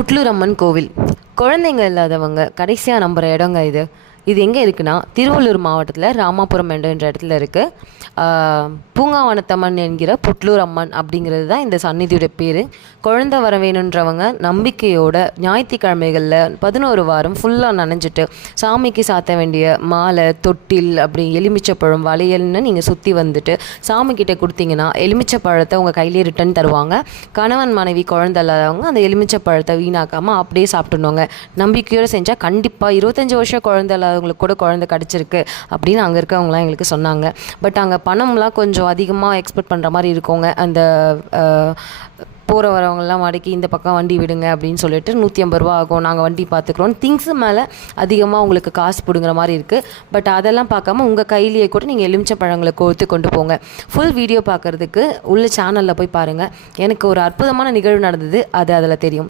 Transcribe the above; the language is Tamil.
புட்லூர் அம்மன் கோவில். குழந்தைங்க இல்லாதவங்க கடைசியாக நம்புகிற இடங்க இது. இது எங்கே இருக்குன்னா, திருவள்ளூர் மாவட்டத்தில் ராமாபுரம் என்ற இடத்துல இருக்குது. பூங்காவனத்தம்மன் என்கிற புட்லூர் அம்மன் அப்படிங்கிறது தான் இந்த சந்நிதியோட பேர். குழந்தை வர வேணுன்றவங்க நம்பிக்கையோட ஞாயிற்றுக்கிழமைகளில் 11 வாரம் ஃபுல்லாக நனைஞ்சிட்டு சாமிக்கு சாத்த வேண்டிய மாலை, தொட்டில், அப்படி எலுமிச்சப்பழம், வளையல்னு நீங்கள் சுற்றி வந்துட்டு சாமிக்கிட்ட கொடுத்தீங்கன்னா எலுமிச்சப்பழத்தை உங்கள் கையிலே ரிட்டன் தருவாங்க. கணவன் மனைவி குழந்தை இல்லாதவங்க அந்த எலுமிச்சப்பழத்தை வீணாக்காமல் அப்படியே சாப்பிட்டுணுங்க. நம்பிக்கையோடு செஞ்சால் கண்டிப்பாக 25 வருஷம் குழந்தை இல்லாதவங்களுக்கு கூட குழந்தை கிடச்சிருக்கு அப்படின்னு அங்கே இருக்கவங்களாம் எங்களுக்கு சொன்னாங்க. பட் அங்கே பணம்லாம் கொஞ்சம் அதிகமாக எக்ஸ்பெக்ட் பண்ணுற மாதிரி இருக்கோங்க. அந்த போகிற வரவங்கெல்லாம் மடக்கி இந்த பக்கம் வண்டி விடுங்க அப்படின்னு சொல்லிட்டு 150 ரூபா ஆகும், நாங்கள் வண்டி பார்த்துக்குறோம், திங்ஸு மேலே அதிகமாக உங்களுக்கு காசு பிடுங்குற மாதிரி இருக்குது. பட் அதெல்லாம் பார்க்காம உங்கள் கையிலேயே கூட நீங்கள் எலுமிச்சை பழங்களை கோர்த்து கொண்டு போங்க. ஃபுல் வீடியோ பார்க்குறதுக்கு உள்ள சேனலில் போய் பாருங்கள். எனக்கு ஒரு அற்புதமான நிகழ்வு நடந்தது, அது அதில் தெரியும்.